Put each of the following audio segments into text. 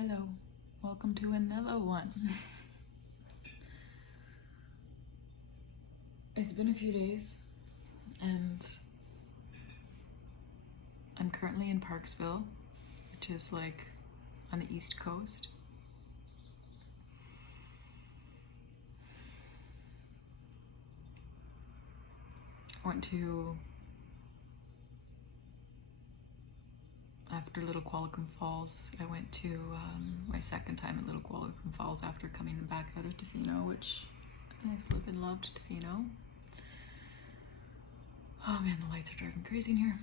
Hello, welcome to another one. It's been a few days and I'm currently in Parksville, which is like on the East Coast. I went to, after Little Qualicum Falls, I went to my second time at Little Qualicum Falls after coming back out of Tofino, which I flippin' loved Tofino. Oh man, the lights are driving crazy in here.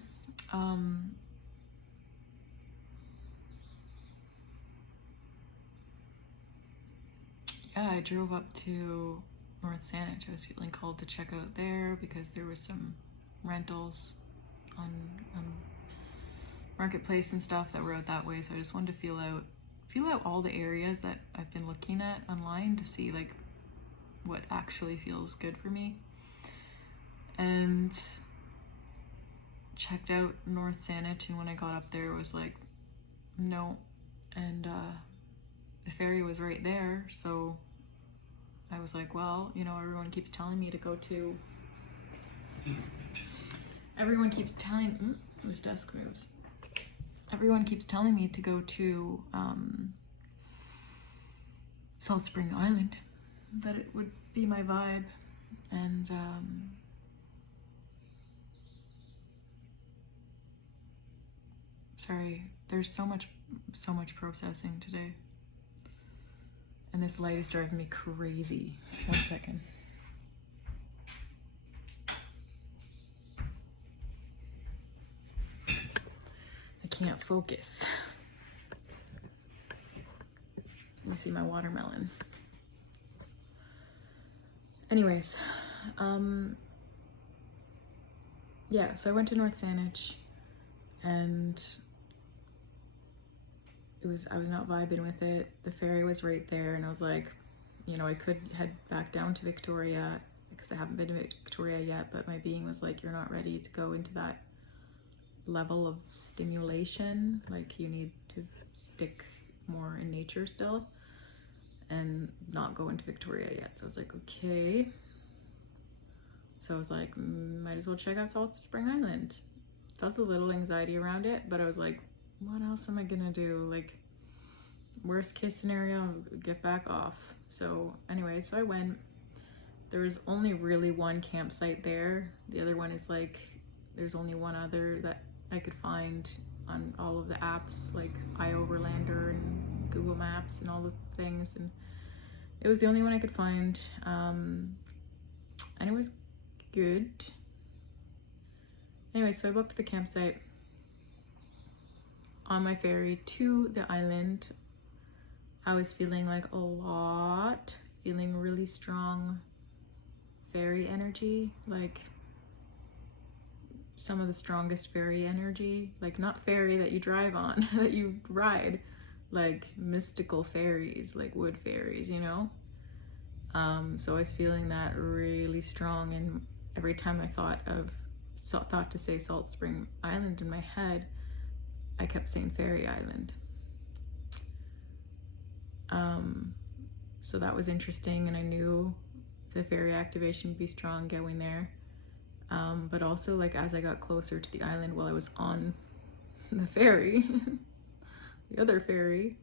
Yeah, I drove up to North Saanich. I was feeling called to check out there because there was some rentals on Marketplace and stuff that were out that way. So I just wanted to feel out all the areas that I've been looking at online to see like what actually feels good for me. And checked out North Saanich, and when I got up there it was like no, and the ferry was right there, so I was like, well, you know, everyone keeps telling me to go to this desk moves. Everyone keeps telling me to go to Salt Spring Island, that it would be my vibe, and sorry, there's so much processing today. And this light is driving me crazy. 1 second. I can't focus. You see my watermelon. Anyways, yeah, so I went to North Saanich and I was not vibing with it. The ferry was right there, and I was like, you know, I could head back down to Victoria because I haven't been to Victoria yet, but my being was like, you're not ready to go into that level of stimulation. Like, you need to stick more in nature still and not go into Victoria yet. So I was like, okay. So I was like, might as well check out Salt Spring Island. Felt a little anxiety around it, but I was like, what else am I gonna do? Like, worst case scenario, get back off. So anyway, so I went. There was only really one campsite there. The other one is like, there's only one other that I could find on all of the apps, like iOverlander and Google Maps and all the things, and it was the only one I could find, and it was good. Anyway, so I booked the campsite. On my ferry to the island, I was feeling like feeling really strong fairy energy, like some of the strongest fairy energy, like not fairy that you drive on, that you ride, like mystical fairies, like wood fairies, you know? So I was feeling that really strong, and every time I thought to say Salt Spring Island in my head, I kept saying Fairy Island. So that was interesting, and I knew the fairy activation would be strong going there. But also, like, as I got closer to the island while I was on the ferry, the other ferry,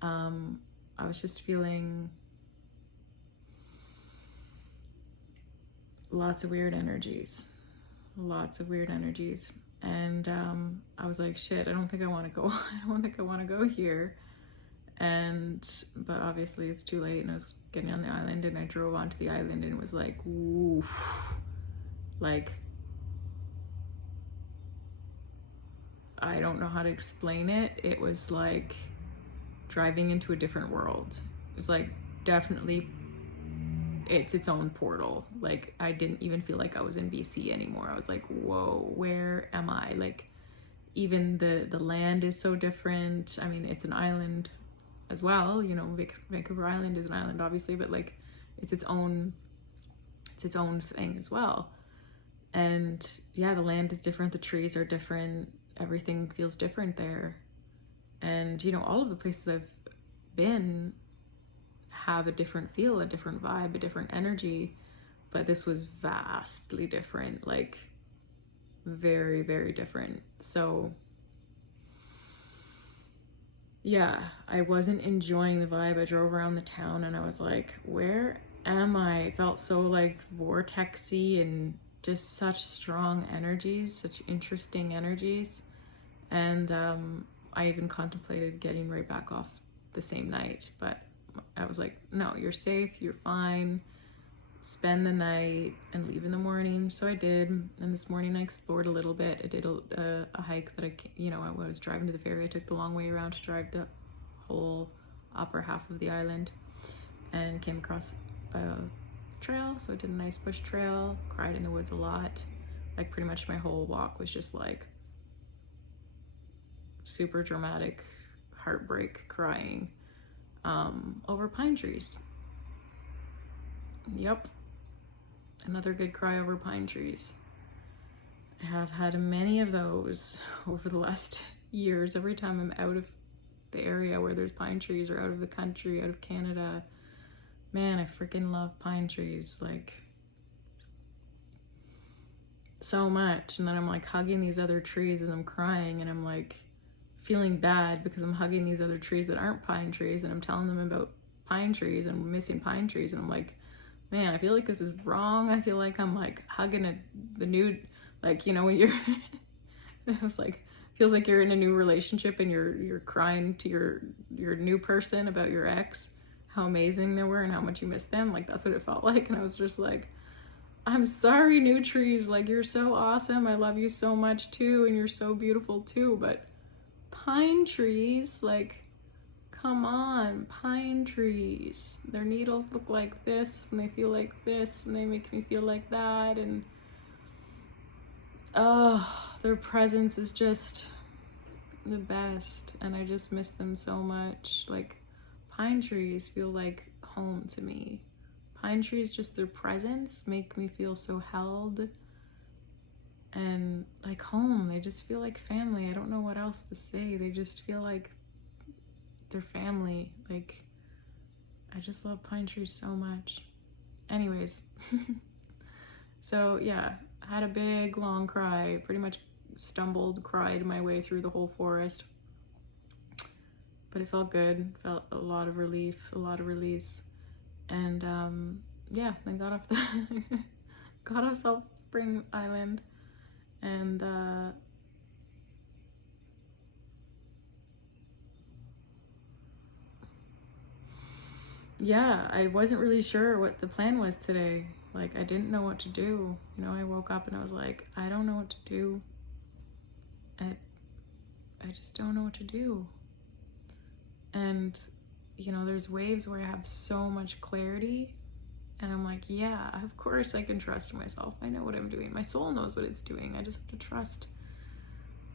I was just feeling lots of weird energies. And I was like, shit, I don't think I want to go. I don't think I want to go here. But obviously it's too late, and I was getting on the island, and I drove onto the island, and it was like, woof. Like, I don't know how to explain it. It was like driving into a different world. It was like, definitely, it's its own portal. Like, I didn't even feel like I was in BC anymore. I was like, whoa, where am I? Like, even the land is so different. I mean, it's an island as well, you know, Vancouver Island is an island obviously, but like it's its own thing as well. And yeah, the land is different, the trees are different, everything feels different there. And, you know, all of the places I've been have a different feel, a different vibe, a different energy, but this was vastly different, like very, very different. So yeah, I wasn't enjoying the vibe. I drove around the town and I was like, where am I? It felt so like vortexy and just such strong energies, such interesting energies. And I even contemplated getting right back off the same night, but I was like, no, you're safe, you're fine. Spend the night and leave in the morning. So I did. And this morning I explored a little bit. I did a hike that I was driving to the ferry. I took the long way around to drive the whole upper half of the island and came across a trail. So I did a nice bush trail, cried in the woods a lot. Like pretty much my whole walk was just like super dramatic heartbreak crying over pine trees. Yep. Another good cry over pine trees. I have had many of those over the last years. Every time I'm out of the area where there's pine trees, or out of the country, out of Canada, man, I freaking love pine trees, like so much. And then I'm like hugging these other trees as I'm crying, and I'm like feeling bad because I'm hugging these other trees that aren't pine trees, and I'm telling them about pine trees and missing pine trees, and I'm like, man, I feel like this is wrong. I feel like I'm like hugging the new, like, you know, when you're, it was like, feels like you're in a new relationship and you're crying to your new person about your ex, how amazing they were and how much you missed them. Like, that's what it felt like. And I was just like, I'm sorry, new trees. Like, you're so awesome. I love you so much too. And you're so beautiful too. But pine trees, like, come on, pine trees. Their needles look like this, and they feel like this, and they make me feel like that, and their presence is just the best, and I just miss them so much. Like, pine trees feel like home to me. Pine trees, just their presence, make me feel so held and like home. They just feel like family. I don't know what else to say. They just feel like their family. Like, I just love pine trees so much. Anyways, so yeah, I had a big long cry, pretty much cried my way through the whole forest, but it felt good. Felt a lot of relief, a lot of release. And yeah, then got off Salt Spring Island, and yeah, I wasn't really sure what the plan was today. Like, I didn't know what to do. You know, I woke up and I was like, I don't know what to do. I just don't know what to do. And, you know, there's waves where I have so much clarity, and I'm like, yeah, of course I can trust myself. I know what I'm doing. My soul knows what it's doing. I just have to trust.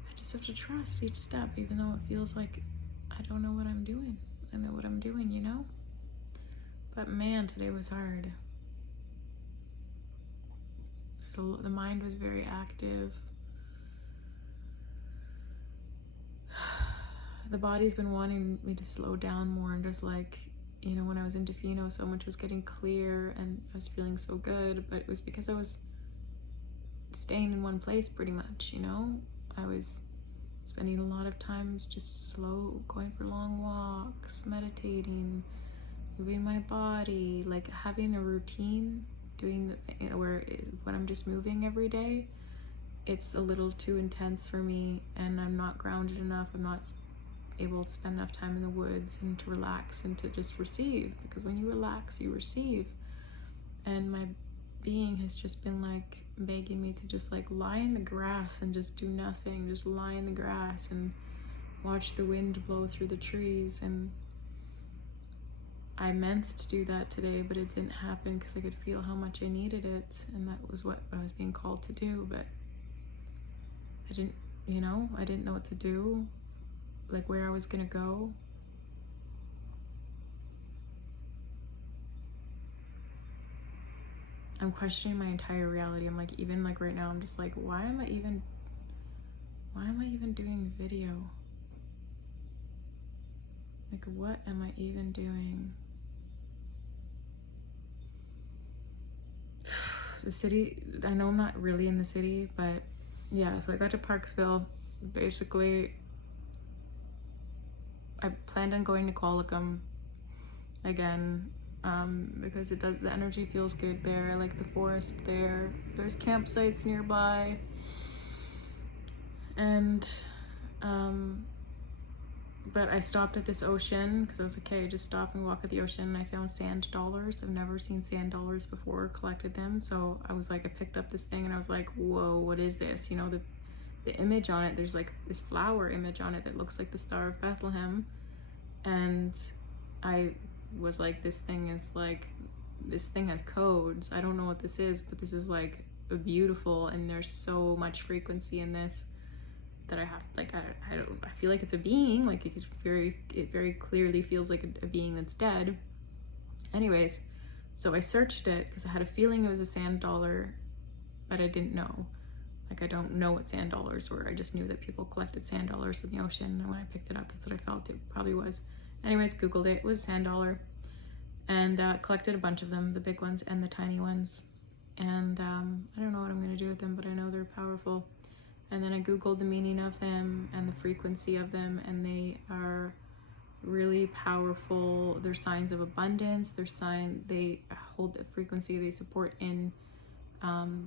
I just have to trust each step, even though it feels like I don't know what I'm doing. I know what I'm doing, you know? But man, today was hard. The mind was very active. The body's been wanting me to slow down more, and just like, you know, when I was in Tofino, so much was getting clear and I was feeling so good, but it was because I was staying in one place pretty much, you know? I was spending a lot of times just going for long walks, meditating, moving my body, like having a routine, doing the thing where when I'm just moving every day, it's a little too intense for me, and I'm not grounded enough. I'm not able to spend enough time in the woods and to relax and to just receive, because when you relax, you receive. And my being has just been like begging me to just like lie in the grass and just do nothing, just lie in the grass and watch the wind blow through the trees. And I meant to do that today, but it didn't happen because I could feel how much I needed it, and that was what I was being called to do. But I didn't know what to do, like where I was gonna go. I'm questioning my entire reality. I'm like, even like right now, I'm just like, why am I even doing video? Like, what am I even doing? The city, I know I'm not really in the city, but yeah, so I got to Parksville. Basically, I planned on going to Qualicum again, because it does, the energy feels good there. I like the forest there. There's campsites nearby. And, but I stopped at this ocean because I was like, okay, just stop and walk at the ocean. And I found sand dollars. I've never seen sand dollars before, collected them. So I was like, I picked up this thing and I was like, whoa, what is this? You know, the image on it, there's like this flower image on it that looks like the Star of Bethlehem. And I was like, this thing has codes. I don't know what this is, but this is like beautiful, and there's so much frequency in this that I have, like, I feel like it's a being, like it very clearly feels like a being that's dead. Anyways, so I searched it because I had a feeling it was a sand dollar, but I didn't know. Like, I don't know what sand dollars were. I just knew that people collected sand dollars in the ocean, and when I picked it up, that's what I felt it probably was. Anyways, Googled it. It was sand dollar, and collected a bunch of them, the big ones and the tiny ones. And I don't know what I'm gonna do with them, but I know they're powerful. And then I Googled the meaning of them and the frequency of them, and they are really powerful. They're signs of abundance. They hold the frequency they support in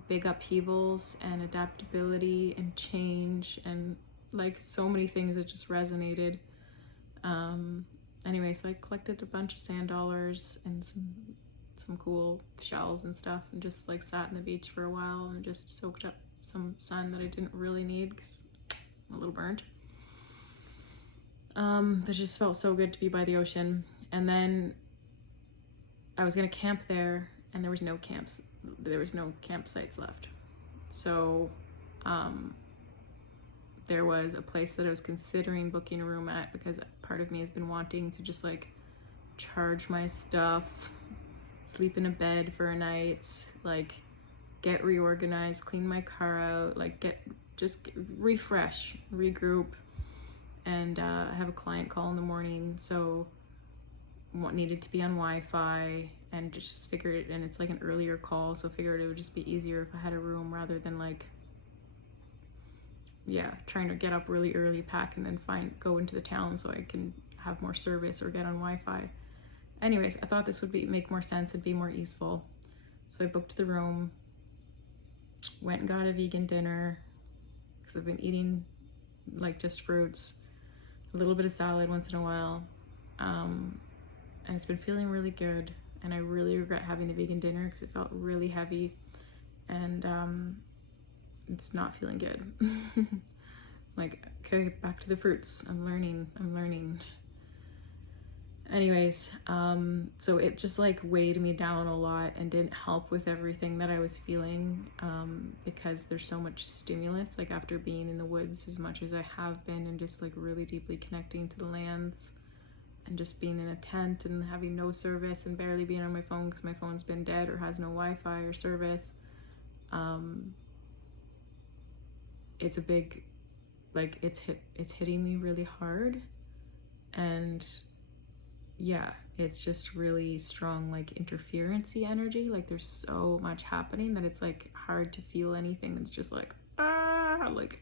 big upheavals and adaptability and change, and like so many things that just resonated. Anyway, so I collected a bunch of sand dollars and some cool shells and stuff, and just like sat on the beach for a while and just soaked up some sun that I didn't really need because I'm a little burnt. But it just felt so good to be by the ocean. And then I was gonna camp there, and there was no campsites left. So there was a place that I was considering booking a room at, because part of me has been wanting to just like charge my stuff, sleep in a bed for a night, like get reorganized, clean my car out, like refresh, regroup. And I have a client call in the morning, so what needed to be on Wi-Fi, and just figured it, and it's like an earlier call, so figured it would just be easier if I had a room rather than like, yeah, trying to get up really early, pack, and then go into the town so I can have more service or get on Wi-Fi. Anyways, I thought this would make more sense and be more easeful. So I booked the room, went and got a vegan dinner, because I've been eating like just fruits, a little bit of salad once in a while, and it's been feeling really good. And I really regret having the vegan dinner because it felt really heavy, and it's not feeling good. Like, okay, back to the fruits. I'm learning. Anyways, so it just like weighed me down a lot and didn't help with everything that I was feeling, because there's so much stimulus, like after being in the woods as much as I have been, and just like really deeply connecting to the lands, and just being in a tent and having no service and barely being on my phone because my phone's been dead or has no Wi-Fi or service. It's a big, like, it's hitting me really hard. And yeah, it's just really strong, like interference-y energy. Like there's so much happening that it's like hard to feel anything. It's just like, like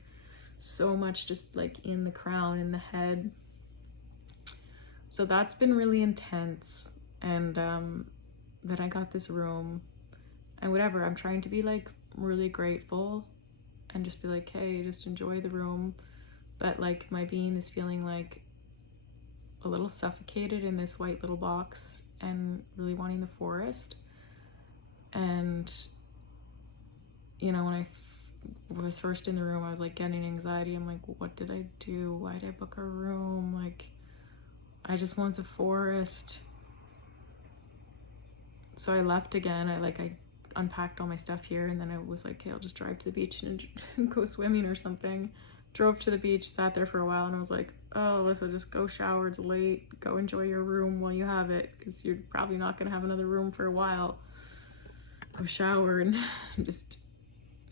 so much just like in the crown, in the head. So that's been really intense. And then I got this room and whatever, I'm trying to be like really grateful and just be like, hey, just enjoy the room. But like my being is feeling like a little suffocated in this white little box and really wanting the forest. And you know, when I was first in the room, I was like getting anxiety. I'm like, what did I do? Why did I book a room? Like, I just want the forest. So I left again. I unpacked all my stuff here, and then I was like, okay, I'll just drive to the beach and go swimming or something. Drove to the beach, sat there for a while, and I was like, oh, Alyssa, just go shower. It's late. Go enjoy your room while you have it, because you're probably not going to have another room for a while. Go shower and just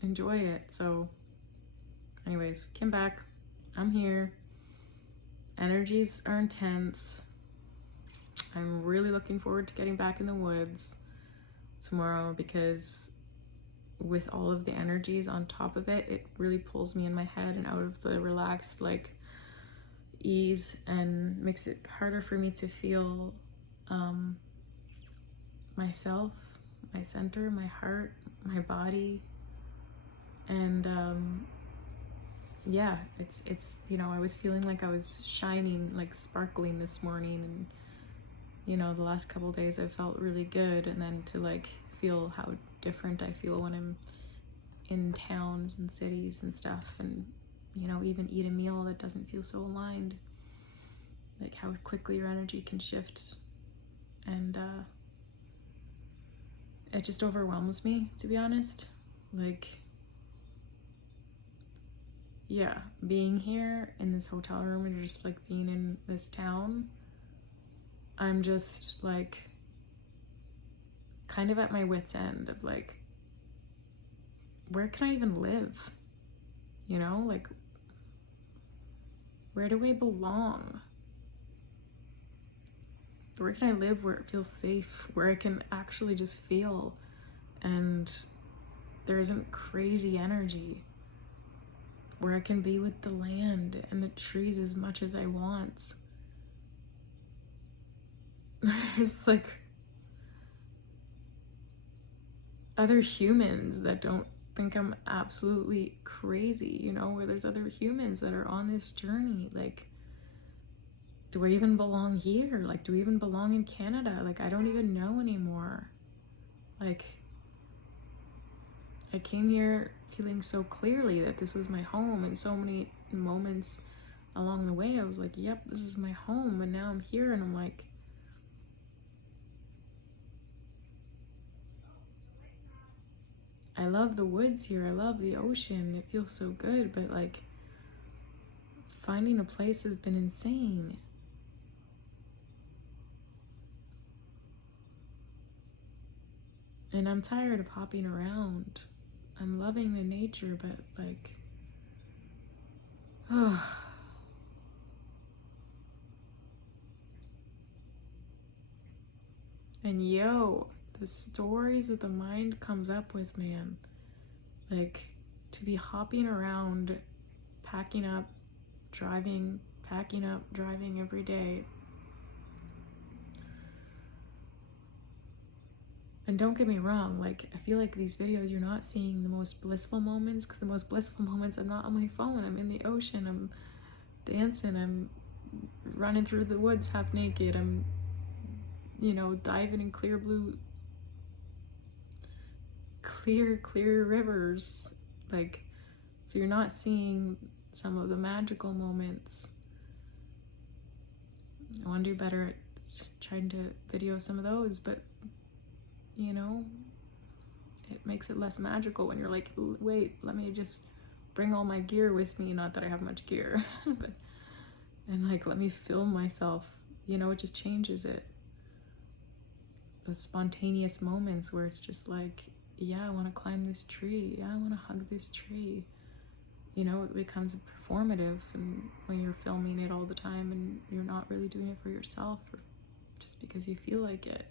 enjoy it. So anyways, came back. I'm here. Energies are intense. I'm really looking forward to getting back in the woods tomorrow, because with all of the energies on top of it, it really pulls me in my head and out of the relaxed like ease, and makes it harder for me to feel myself, my center, my heart, my body. And yeah, it's you know, I was feeling like I was shining, like sparkling this morning, and you know, the last couple days I felt really good, and then to like feel how different I feel when I'm in towns and cities and stuff, and you know, even eat a meal that doesn't feel so aligned, like how quickly your energy can shift. And it just overwhelms me, to be honest. Like, yeah, being here in this hotel room and just like being in this town, I'm just like kind of at my wit's end of like, where can I even live? You know, like, where do I belong? Where can I live where it feels safe, where I can actually just feel, and there isn't crazy energy, where I can be with the land and the trees as much as I want. There's like other humans that don't think I'm absolutely crazy, you know, where there's other humans that are on this journey. Like, do I even belong here? Like, do we even belong in Canada? Like, I don't even know anymore. Like, I came here feeling so clearly that this was my home, and so many moments along the way I was like, yep, this is my home. And now I'm here and I'm like, I love the woods here, I love the ocean, it feels so good, but like, finding a place has been insane. And I'm tired of hopping around. I'm loving the nature, but like, oh. And yo, the stories that the mind comes up with, man. Like, to be hopping around, packing up, driving, packing up, driving every day. And don't get me wrong, like, I feel like these videos, you're not seeing the most blissful moments, because the most blissful moments, I'm not on my phone, I'm in the ocean, I'm dancing, I'm running through the woods half naked, I'm, you know, diving in clear rivers. Like, so you're not seeing some of the magical moments. I want to do better at trying to video some of those, but you know, it makes it less magical when you're like, wait, let me just bring all my gear with me. Not that I have much gear, but, and like, let me film myself, you know, it just changes it. Those spontaneous moments where it's just like, yeah, I want to climb this tree. Yeah, I want to hug this tree. You know, it becomes performative, and when you're filming it all the time and you're not really doing it for yourself or just because you feel like it.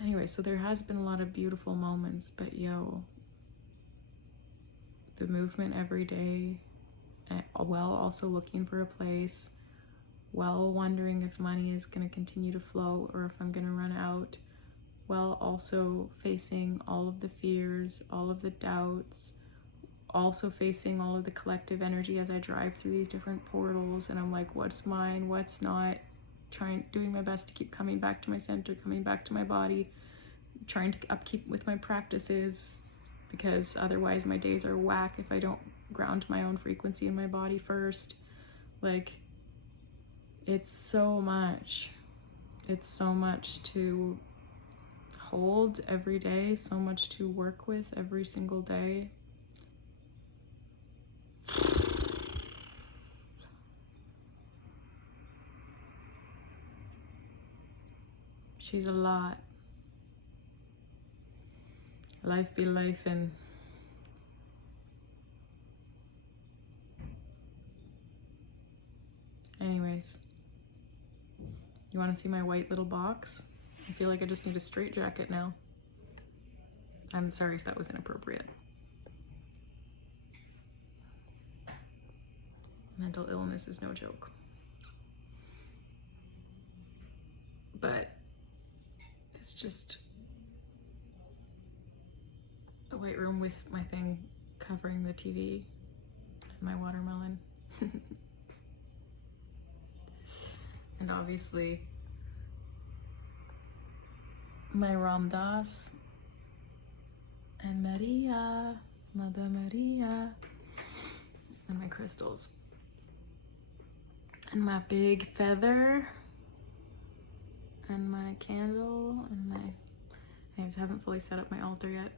Anyway, so there has been a lot of beautiful moments, but yo, the movement every day, while also looking for a place, while wondering if money is going to continue to flow or if I'm going to run out, while also facing all of the fears, all of the doubts, also facing all of the collective energy as I drive through these different portals, and I'm like, what's mine, what's not, doing my best to keep coming back to my center, coming back to my body, trying to upkeep with my practices, because otherwise my days are whack if I don't ground my own frequency in my body first. Like, it's so much to hold every day, so much to work with every single day. She's a lot. Life be life, and anyways, You want to see my white little box? I feel like I just need a straight jacket now. I'm sorry if that was inappropriate. Mental illness is no joke. But it's just a white room with my thing covering the TV and my watermelon. And obviously my Ram Dass and Maria, Mother Maria, and my crystals. And my big feather, and my candle, and I just haven't fully set up my altar yet,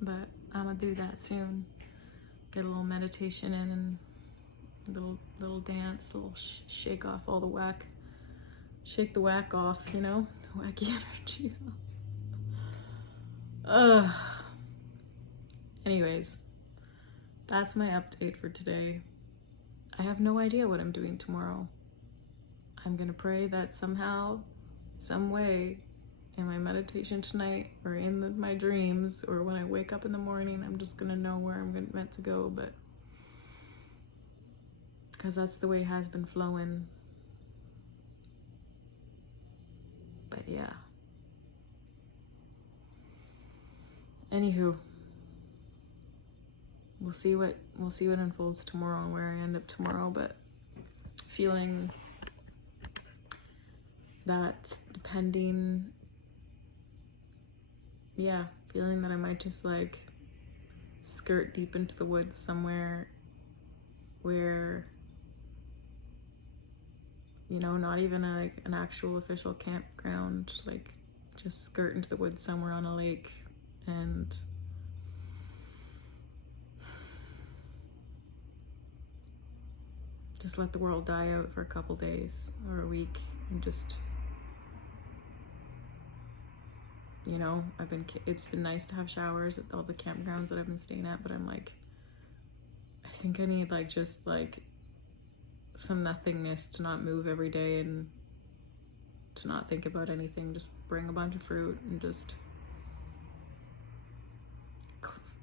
but I'm gonna do that soon. Get a little meditation in and a little dance, a little shake off all the whack. Shake the whack off, you know? Wacky energy. Anyways, that's my update for today. I have no idea what I'm doing tomorrow. I'm gonna pray that somehow, some way, in my meditation tonight, or in my dreams, or when I wake up in the morning, I'm just gonna know where I'm meant to go, but because that's the way it has been flowing. But yeah. Anywho, we'll see what unfolds tomorrow and where I end up tomorrow, but feeling that feeling that I might just like skirt deep into the woods somewhere where, you know, not even an actual official campground, like just skirt into the woods somewhere on a lake and just let the world die out for a couple days or a week and just, you know, it's been nice to have showers at all the campgrounds that I've been staying at, but I'm like, I think I need just some nothingness to not move every day and to not think about anything. Just bring a bunch of fruit and just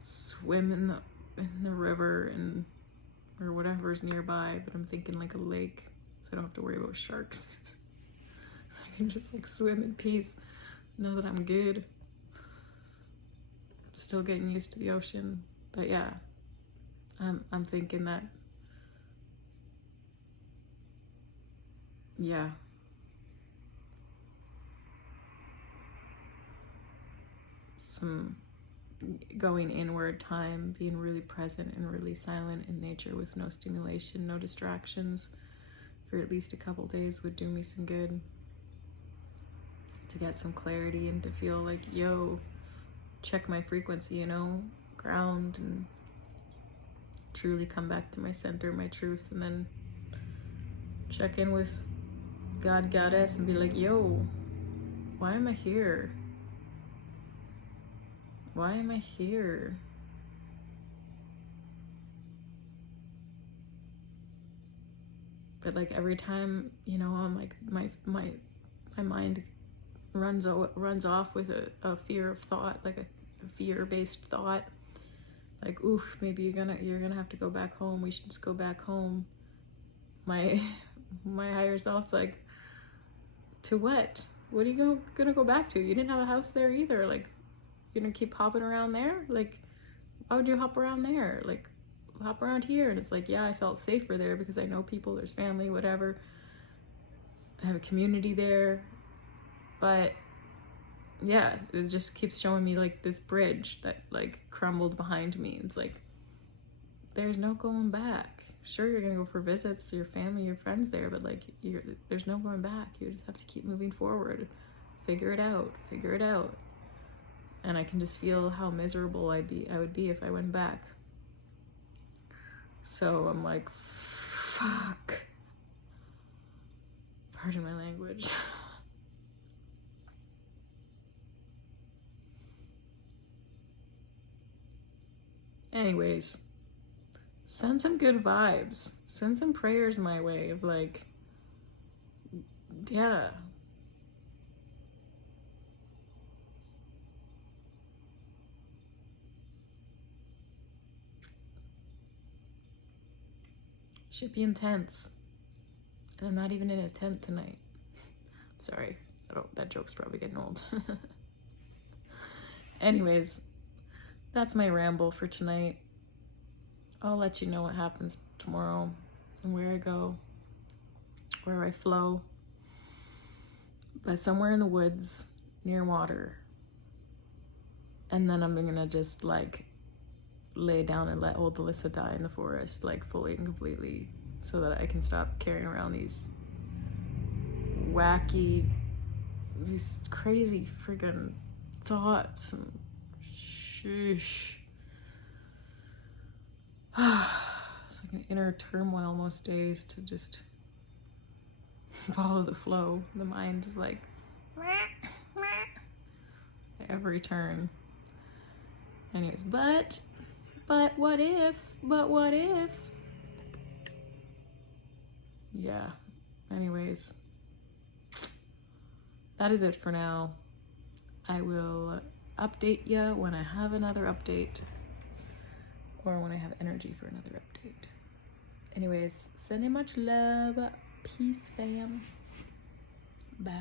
swim in the river or whatever's nearby, but I'm thinking like a lake, so I don't have to worry about sharks. So I can just swim in peace, know that I'm good. Still getting used to the ocean, but yeah, I'm thinking that, yeah, some going inward time, being really present and really silent in nature with no stimulation, no distractions for at least a couple days would do me some good, to get some clarity and to feel like, yo, check my frequency, you know, ground and truly come back to my center, my truth, and then check in with God, Goddess, and be like, yo, why am I here? Why am I here? But every time, you know, I'm like, my mind runs off with a fear of thought, like a fear-based thought, like, oof, maybe you're gonna have to go back home. We should just go back home. My higher self's like, to what? What are you gonna go back to? You didn't have a house there either. You're gonna keep hopping around there? Why would you hop around there? Hop around here. And it's like, yeah, I felt safer there because I know people, there's family, whatever. I have a community there. But yeah, it just keeps showing me this bridge that crumbled behind me. It's like, there's no going back. Sure, you're gonna go for visits to your family, your friends there, but there's no going back. You just have to keep moving forward. Figure it out. And I can just feel how miserable I would be if I went back. So I'm like, fuck. Pardon my language. Anyways, send some good vibes. Send some prayers my way of yeah, Should be intense. And I'm not even in a tent tonight. Sorry, that joke's probably getting old. Anyways, that's my ramble for tonight. I'll let you know what happens tomorrow and where I go, where I flow. But somewhere in the woods near water. And then I'm gonna just like lay down and let old Alyssa die in the forest, like fully and completely, so that I can stop carrying around these crazy friggin' thoughts and sheesh. It's like an inner turmoil most days to just follow the flow. The mind is like every turn. Anyways, but what if? Yeah. Anyways, that is it for now. I will update you when I have another update, or when I have energy for another update. Anyways, sending much love. Peace, fam. Bye.